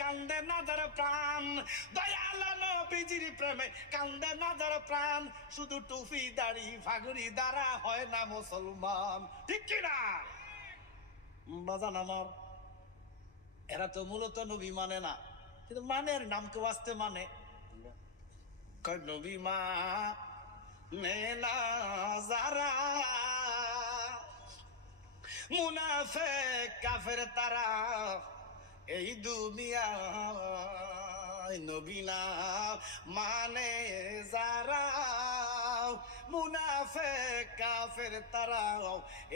কান্দে নাজার প্রাণ, দয়াল নবীজির প্রেমে কান্দে নাজার প্রাণ, শুধু টুপি দাড়ি ফাগড়ি দ্বারা হয় না মুসলমান, ঠিক কিনা বাজান আমার? এরা তো মূলত নবী মানে না, কিন্তু মানের নাম কেউ আসতে মানে নবী মা না যারা, মুনাফিক কাফের তারা এই দুনিয়ায়, নবী না মানে যারা, মুনাফিক কাফের তারা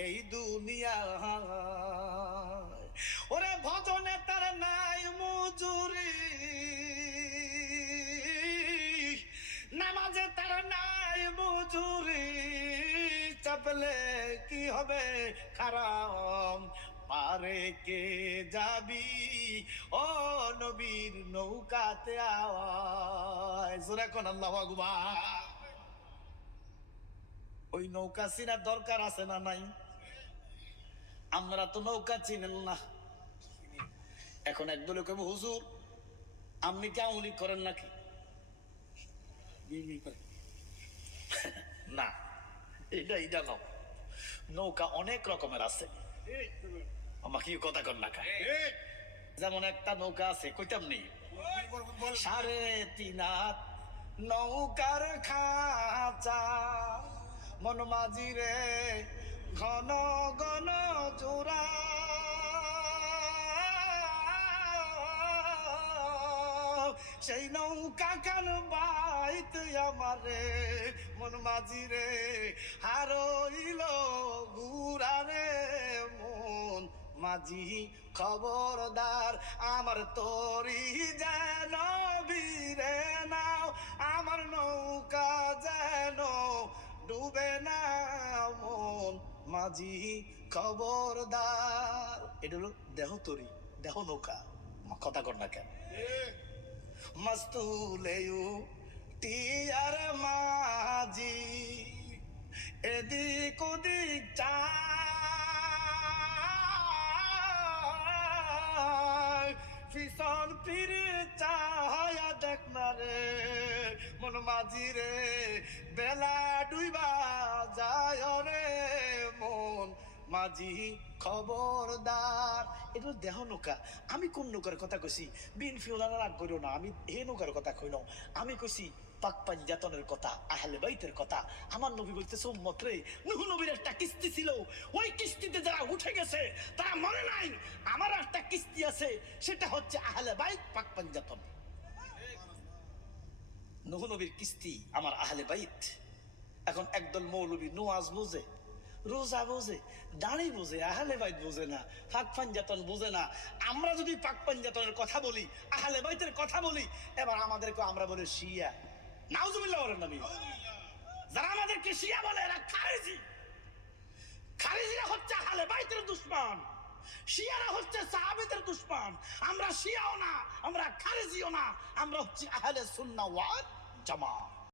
এই দুনিয়ায়। ওরে ভজনে তার নাই মজুরি, নামাজে তার নাই মজুরি, চাপলে কি হবে খারাম, পারে কে যাবি ও নবীর নৌকাতে আয়, জোরে কোন আল্লাহু আকবার। ওই নৌকা চিনার দরকার আছে না নাই? আমরা তো নৌকা চিনেন না। এখন একদলে কইব হুজুর আপনি কি আওয়ামী করেন নাকি? না, এটা নাও, নৌকা অনেক রকমের আছে, আমাকে কথা কর না। যেমন একটা নৌকা আছে, কইতাম নেই, 3.5 হাত নৌকার খাঁচা, মন মাঝি রে ঘন ঘন জোড়া, সেই নৌকা কান বাইত আমারে, মন মাঝি রে হারইল গুড়া রে, মন মাঝি খবরদার আমার তরি যেন বীরে নাও, আমার নৌকা যেন ডুবে না, মন মাঝি খবরদার। এটা হলো দেহ তরি, দেহ নৌকা, কথা কর না কেন? মস্তুলেয়ু টিয়ার মাঝি এদিক ওদিক চায়, ফিসন ফিরে চায়া দেখ না রে, মন মাঝি রে বেলা ডুইবা যায় রে, মন মাঝি খবরদার। এটা দেহ নৌকা। আমি কোন নৌকার কথা কইছি? বিএনপি ওলারা রাগ করিও না, আমি হে নৌকার কথা কই না, আমি কইছি পাক পাঞ্জাতনের কথা, আহলে বাইতের কথা। আমার নবী বলতেছে উম্মত রে, নূহ নবীর একটা কিস্তি ছিল, ওই কিস্তিতে যারা উঠে গেছে তারা মনে নাই আমার একটা কিস্তি আছে, সেটা হচ্ছে আহলে বাইত পাক পাঞ্জাতন। নূহ নবীর কিস্তি আমার আহলে বাইত। এখন একদল মৌলবী নোয়াজ বোঝে, রোজা বোঝে, দাড়ি বোঝে, আহলে বাইত বোঝে না, পাক পাঞ্জাতন বোঝে না। আমরা যদি পাক পাঞ্জাতনের কথা বলি, আহলে বাইতের কথা বলি, এবার আমাদেরকে আমরা বলি শিয়া। নাউজুবিল্লাহ বলেন নবী। যারা আমাদেরকে শিয়া বলে এরা খারেজি। খারেজিরা হচ্ছে আহলে বাইতের দুশমন, শিয়ারা হচ্ছে সাহাবীদের দুশমন। আমরা শিয়াও না, আমরা খারেজিও না, আমরা হচ্ছে আহলে সুন্নাহ ওয়াল জামাত।